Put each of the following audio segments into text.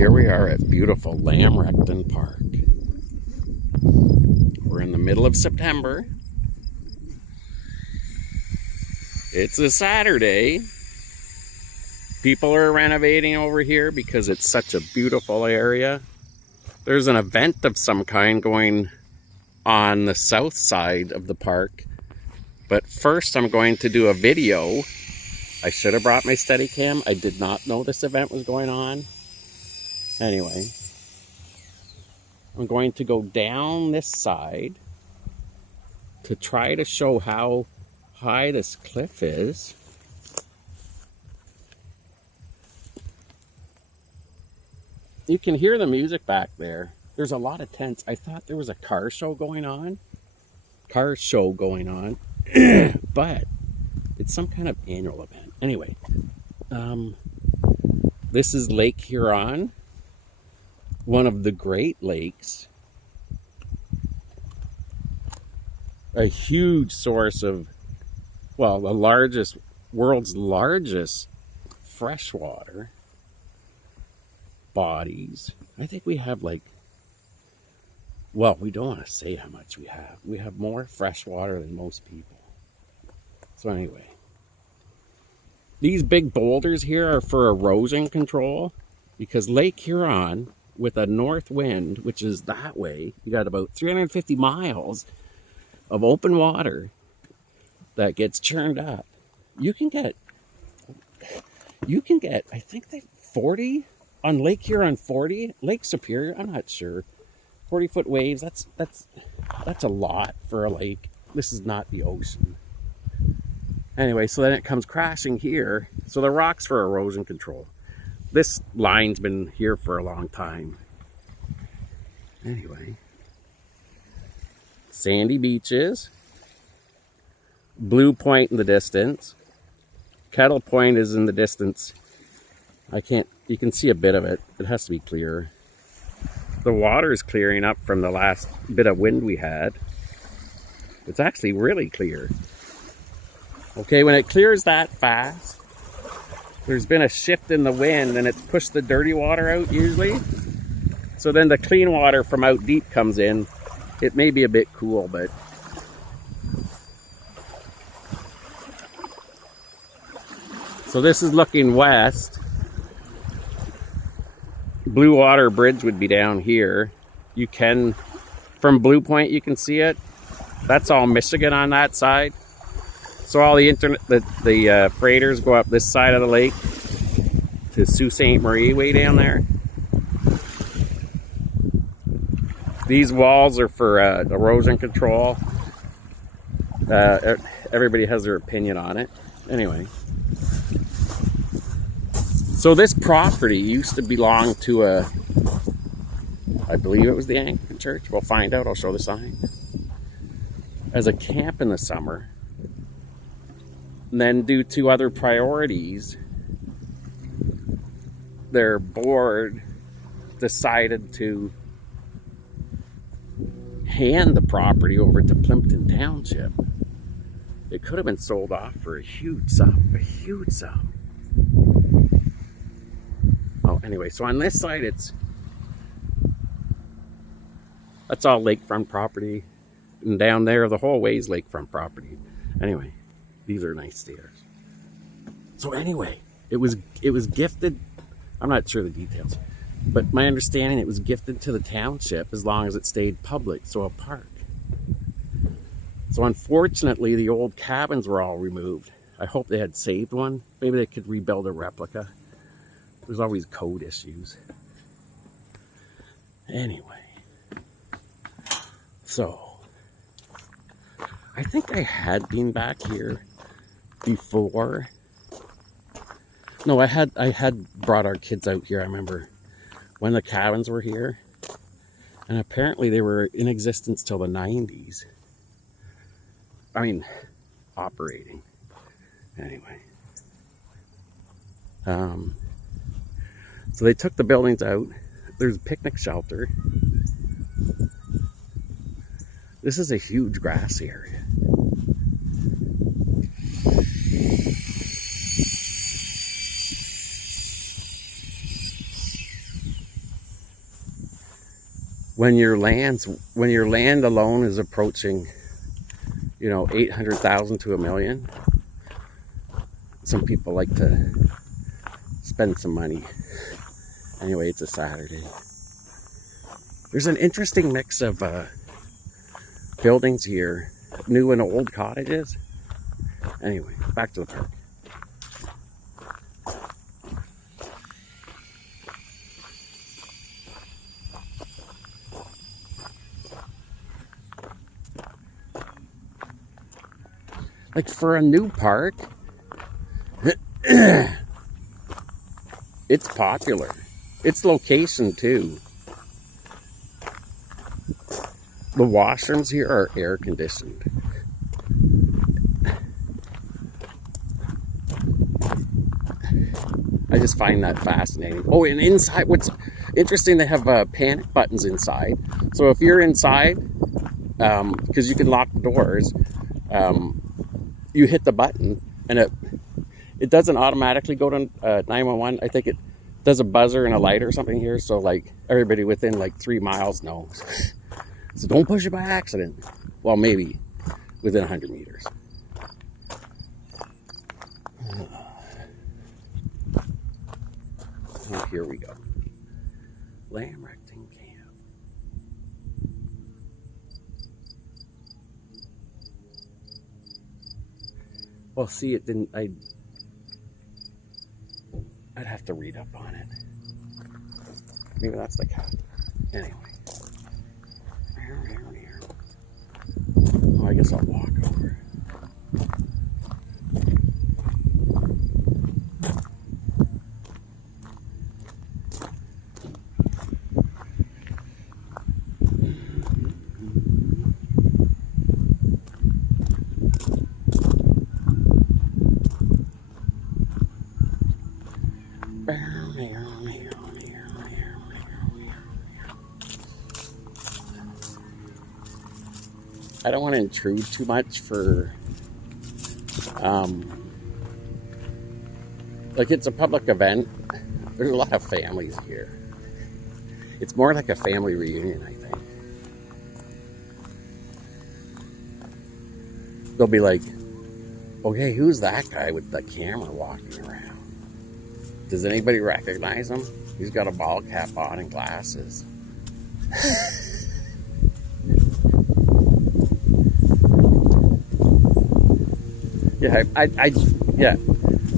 Here we are at beautiful Lamrecton Park. We're in the middle of September. It's a Saturday. People are renovating over here because it's such a beautiful area. There's an event of some kind going on the south side of the park. But first I'm going to do a video. I should have brought my Steadicam. I did not know this event was going on. Anyway, I'm going to go down this side to try to show how high this cliff is. You can hear the music back there. There's a lot of tents. I thought there was a car show going on. But it's some kind of annual event. Anyway, this is Lake Huron, one of the Great Lakes. A huge source of, well, the world's largest freshwater bodies. I think we have like, well, we don't want to say how much we have. We have more freshwater than most people. So anyway, these big boulders here are for erosion control because Lake Huron, with a north wind, which is that way, you got about 350 miles of open water that gets churned up. You can get, I think they 40 on Lake Huron, 40, Lake Superior, I'm not sure. 40-foot waves, that's a lot for a lake. This is not the ocean. Anyway, so then it comes crashing here. So the rock's for erosion control. This line's been here for a long time. Anyway, sandy beaches, Blue Point in the distance, Kettle Point is in the distance. You can see a bit of it. It has to be clear. The water is clearing up from the last bit of wind we had. It's actually really clear. Okay, when it clears that fast, there's been a shift in the wind and it's pushed the dirty water out usually. So then the clean water from out deep comes in. It may be a bit cool, but so this is looking west. Blue Water Bridge would be down here. You can, from Blue Point, you can see it. That's all Michigan on that side. So all the freighters go up this side of the lake to Sault Ste. Marie way down there. These walls are for erosion control. Everybody has their opinion on it. Anyway. So this property used to belong to I believe it was the Anglican Church. We'll find out. I'll show the sign. As a camp in the summer. And then due to other priorities, their board decided to hand the property over to Plympton Township. It could have been sold off for a huge sum. Oh, anyway, so on this side, that's all lakefront property. And down there, the whole way is lakefront property. Anyway, these are nice stairs. So anyway, it was gifted. I'm not sure the details, but my understanding, it was gifted to the township as long as it stayed public, so a park. So unfortunately, the old cabins were all removed. I hope they had saved one. Maybe they could rebuild a replica. There's always code issues. Anyway, so I think I had been back here before. No, I had brought our kids out here. I remember when the cabins were here, and apparently they were in existence till the 90s. I mean, operating. Anyway. So they took the buildings out. There's a picnic shelter. This is a huge grassy area. when your land alone is approaching, you know, 800,000 to $1 million, some people like to spend some money. Anyway, it's a Saturday. There's an interesting mix of buildings here, new and old cottages. Anyway, back to the park. Like for a new park, it's popular. Its location too. The washrooms here are air conditioned. I just find that fascinating. Oh, and inside, what's interesting, they have panic buttons inside. So if you're inside, because you can lock the doors, you hit the button and it doesn't automatically go to 911. I think it does a buzzer and a light or something here, so like everybody within like 3 miles knows. So don't push it by accident. Well, maybe within 100 meters. Oh, here we go. Lamrecton Camp. Well, see, it didn't. I'd have to read up on it. Maybe that's the cat. Anyway. Oh, I guess I'll walk over. I don't want to intrude too much for, like it's a public event. There's a lot of families here. It's more like a family reunion, I think. They'll be like, okay, who's that guy with the camera walking around? Does anybody recognize him? He's got a ball cap on and glasses. Yeah, yeah.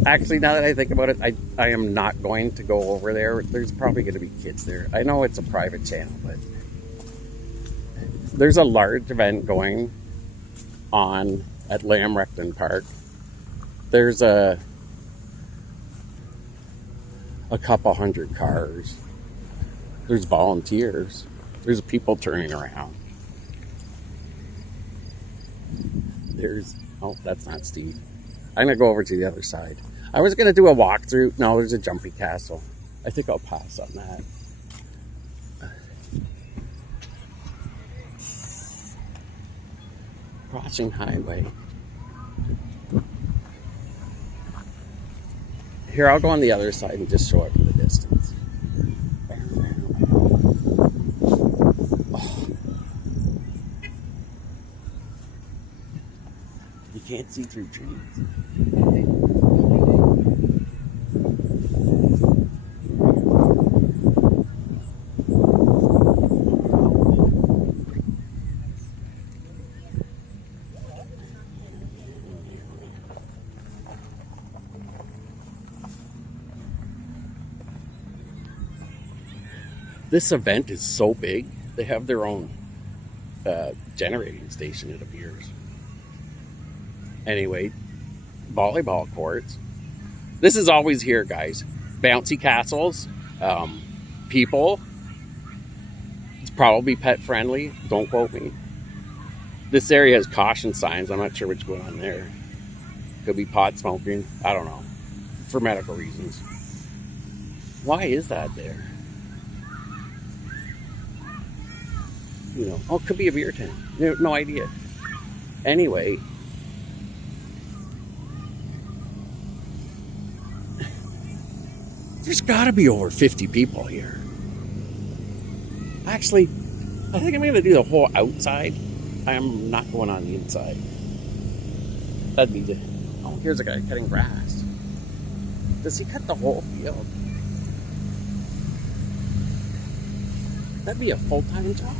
Actually, now that I think about it, I am not going to go over there. There's probably going to be kids there. I know it's a private channel, but there's a large event going on at Lamrecton Park. There's a couple hundred cars. There's volunteers. There's people turning around. Oh, that's not Steve. I'm going to go over to the other side. I was going to do a walkthrough. No, there's a jumpy castle. I think I'll pass on that. Crossing highway. Here, I'll go on the other side and just show it from the distance. Oh. You can't see through trees. This event is so big, they have their own generating station, it appears. Anyway, volleyball courts. This is always here, guys. Bouncy castles, people. It's probably pet friendly, don't quote me. This area has caution signs. I'm not sure what's going on there. Could be pot smoking, I don't know, for medical reasons. Why is that there? You know, oh, it could be a beer tent. No idea. Anyway, there's got to be over 50 people here. Actually, I think I'm going to do the whole outside. I'm not going on the inside. That'd be the... Oh, here's a guy cutting grass. Does he cut the whole field? That'd be a full-time job.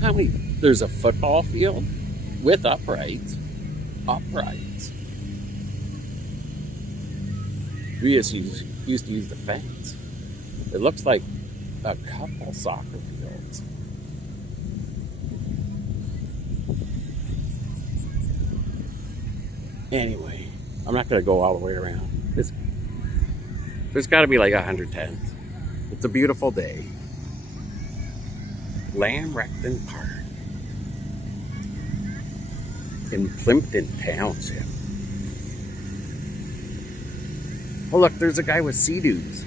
How many? There's a football field with uprights. Uprights. We used to use the fence. It looks like a couple soccer fields. Anyway, I'm not going to go all the way around. There's got to be like 100 tents. It's a beautiful day. Lamrecton Park in Plympton Township. Oh look, there's a guy with sea-doos.